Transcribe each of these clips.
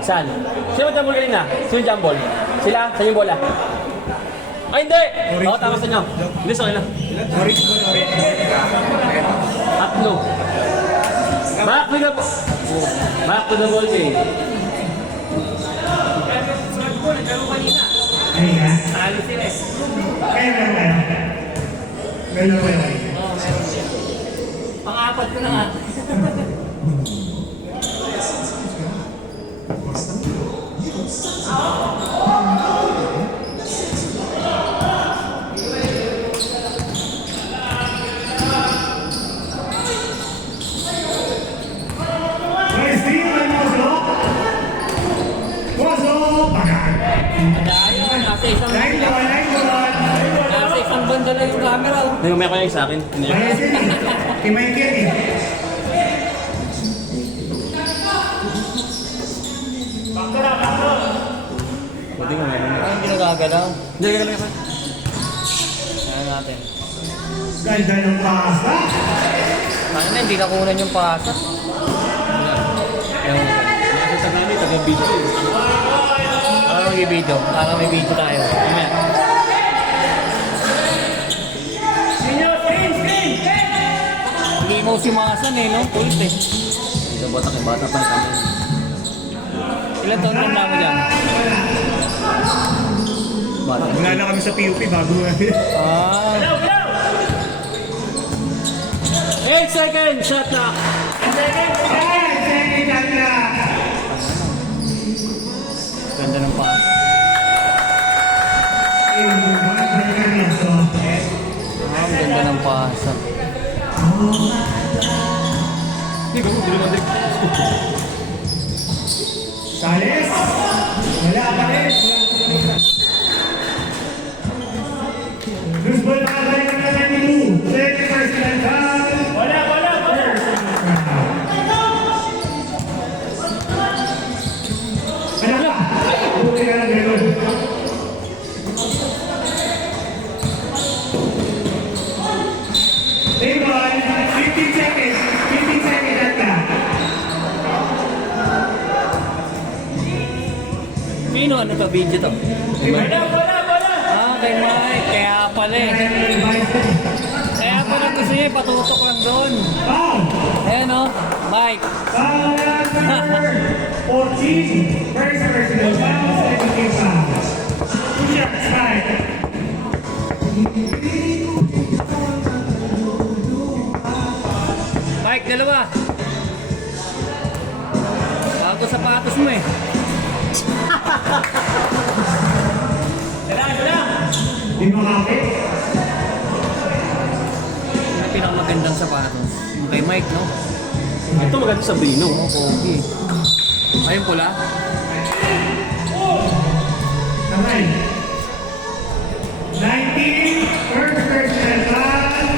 Saan? Sino jambol kanina? Sino jambol? Sila? Sa yung bola? Ay, hindi! Oo, tama sa inyo. Hindi, sa kanila. Tatlo. Back to the ball. Back to the ball, eh. Talo sila eh. Kaya meron kayo? Meron kayo? Oo, meron siya. Pang-apat ko na nga. Nasa isang banda lang yung camera. May kaya sa akin. Kay Michael eh. Pwede nga meron. Ay, hindi nagagalaw. Hindi, gagalaw. Kaya natin. Ganda ng pasta. Bakit na hindi nakunan yung pasa? Ewan ko. Kasi tagani, taga-video. Ano may video? Parang may video tayo. Amen. Hindi mo si Masan eh, no? Kulit eh. Ito botak yung bata pa kami. Ilan taon lang mo dyan? Bata. Wala na kami sa PUP bago. Ah. 8 seconds, shot clock. Ganda ng pasa. Ah, ang ganda ng pasa. Hindi ko, hindi naman din. Sales? Wala pa rin. Loose ball para tayo ng Katanilu. Second personal foul. Wala. Ano ka? Buti ka lang gano'n. Table, 15 seconds. 15 seconds at ka. Sino ano to? Video to? Ah, kay Mike. Kaya pala eh. Kaya pala gusto niya ipatutok lang doon. Foul! Ayan o, Mike. Foul number 14. First personal foul, second team foul. 2 shots, Mike. Mike, dalawa. Bago sapatos mo eh. Di makapit. Yung pinakamagandang sapatos. Yung kay Mike, no? Ito maganda sa Brino. Oo, pogi. Ayun pula. Kamay. 19, first personal foul.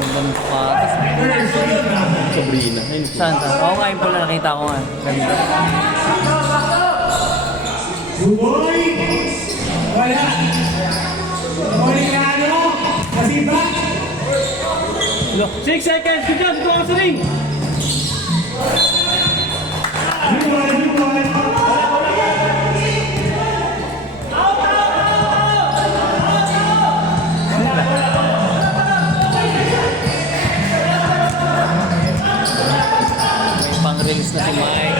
Ganda ng sapatos. Personal foul. Sa Brino. Ayun. Saan? Oo nga, yung pula nakita ko nga. Ganda. Buboy. Wala. Molicano. Kasiba. 6 seconds. Good job. Ito ang sa ring. Buboy. May pang-release na si Mike.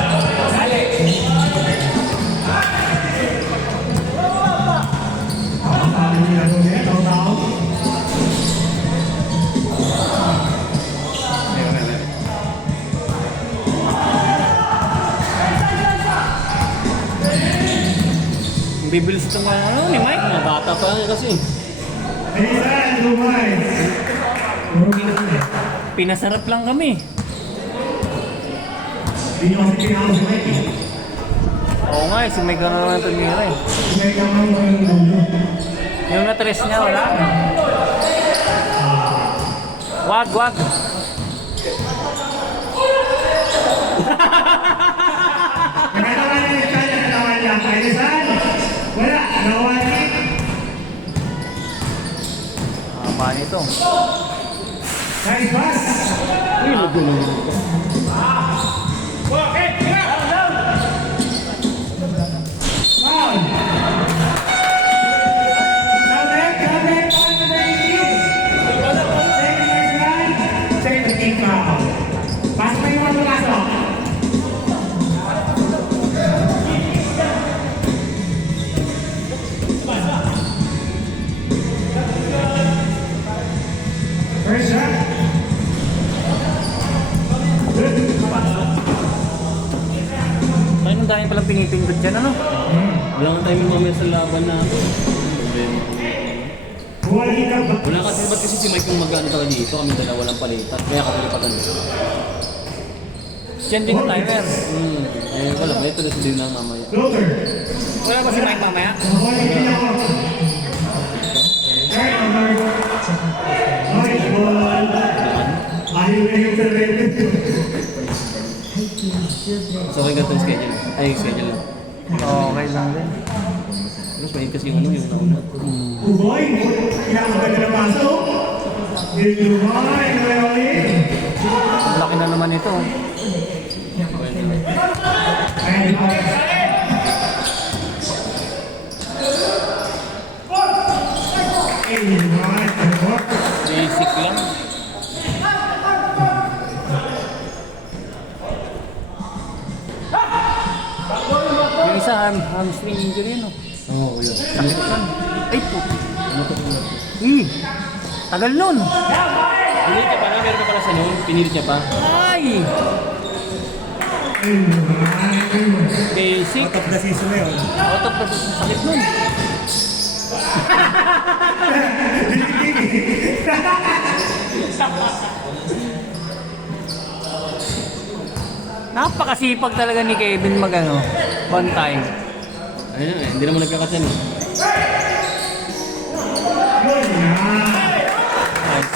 Bibilis itong ano ni Mike. Mga bata pa yan kasi. Elisan, Dubai. Pinasarap lang kami. Hindi nyo kasi pinakaw si Mike. Oo nga, si Mike na naman tumira eh. May kamang mga dulo. Yung na-tres niya, wala. Wag. Nakatawa na yung chan, nakatawa niya. Elisan, wala, nawali. Apa nito? Nice pass. Uy, nagulo mo. Foul. Kabit, on the 19. Second team foul. Pasok na yung mga pumasok. First shot. Ay, nung dahil palang pinipindot dyan, ano? Wala nga tayo mamaya sa laban na. Buwali ka ba? Wala kasi, ba't kasi si Mike yung mag-ano talaga dito? Kami dalawa lang palitan. Kaya ako palipatan dito. Dyan din yung timer. Eh, wala. May ito na din na mamaya. Floater. Wala ba si Mike mamaya? Buwali ka niya ako. Right, Omar. Nice ball. Ayaw na yung perfect. So, okay ganito yung schedule. Ay, yung schedule lang. Okay lang din. Mas mainit kasi yung ano, yung nauna. Buboy. Pinakamaganda na paso. Dilumay. Buboy. Ang laki na naman ito. Ayun. Basic lang. Yung isa, hamstring injury, no? Oo, yun. Sakit lang. Ay, po. Ano to? Tagal nun. Pinilit niya pa na, meron ka pala sa noon. Pinilit niya pa. Ay! Basic. Top na season na yun. Out of the sakit nun. Napakasipag talaga ni Kevin magano, bantay. Ayun na, hindi naman nagkakasan eh. Nice.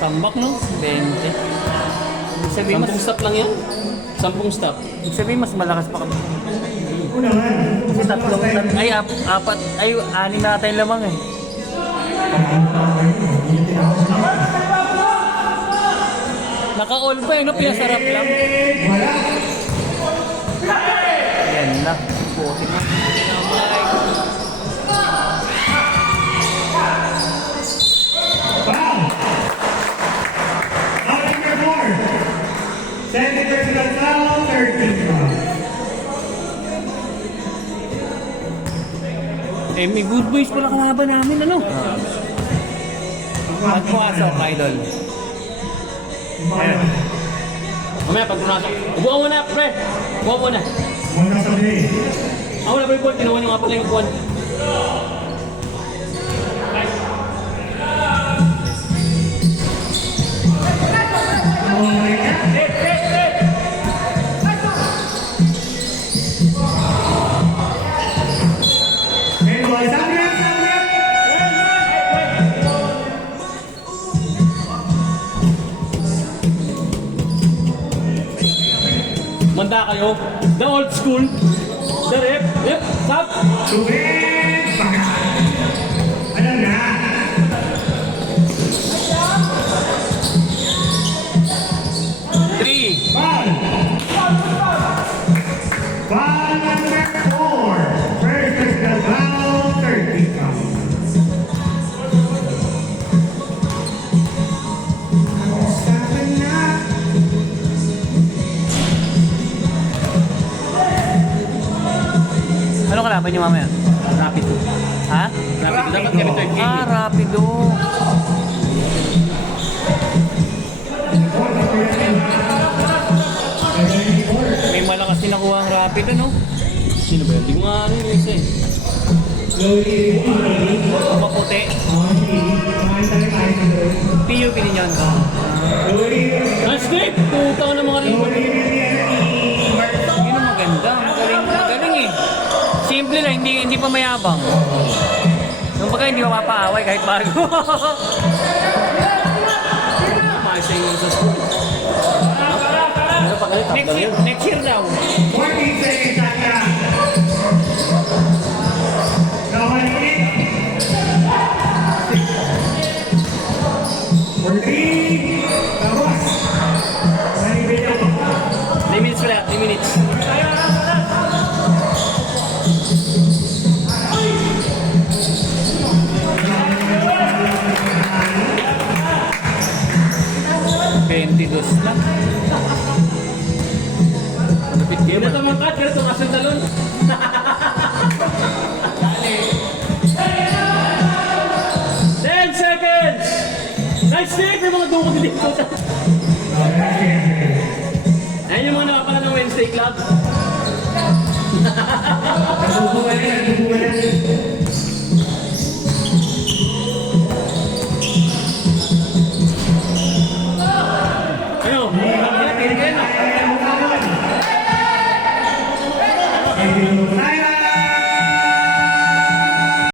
Tambak no? 20. Ibig sabihin mas, 10 stop lang yan. 10 stop. ibig sabihin mas malakas pa kami. Unahan. Kasi apat, ay, 6 na tayong lamang eh. Naka-all pa eh, no? Pinasarap lang. Wala. Ayan na. Buti na. Foul. Out number 4. Second personal foul, third team foul. Eh, may good boys pala kalaban namin, ano? At pumasok, idol. Ayan. Mamaya, pag pumasok. Ubuan mo na, pre. Ubuan mo na. Muna sa play. Ako na, pre, Paul. Kinuha niyo nga pala yung kuwan. And boys, up here, up here. Manda kayo. The old school. The rep. Yep. Stop. Tubig! Baka! Alam na! Three. Ball! Ball number 4. First is the ball, 30 counts. Sabi na. Ano kalaban niyo mamaya? Rapido. Ha? Rapido. Dapat kami third game. Ah, rapido. May malakas din nakuha ang rapido, no? Sino ba yun? Hindi ko nga ano yung isa eh. Maputi. PUP din yun. Nice kick! Puta ko ng mga rin. Yun ang maganda. Magaling eh. Simple lang, hindi pa mayabang. Nung pagka hindi mapapaaway kahit bago. Maayos siya yung sa school. Ano pa ganito? Next year daw. 14 seconds Saka. For 3. Tapos. Nanibigyan ko. 3 minutes pala. 3 minutes. lang. Malapit game. Ito mga cut. Kaya tumasang talon. 10 seconds! Nice kick! May mga dukot dito.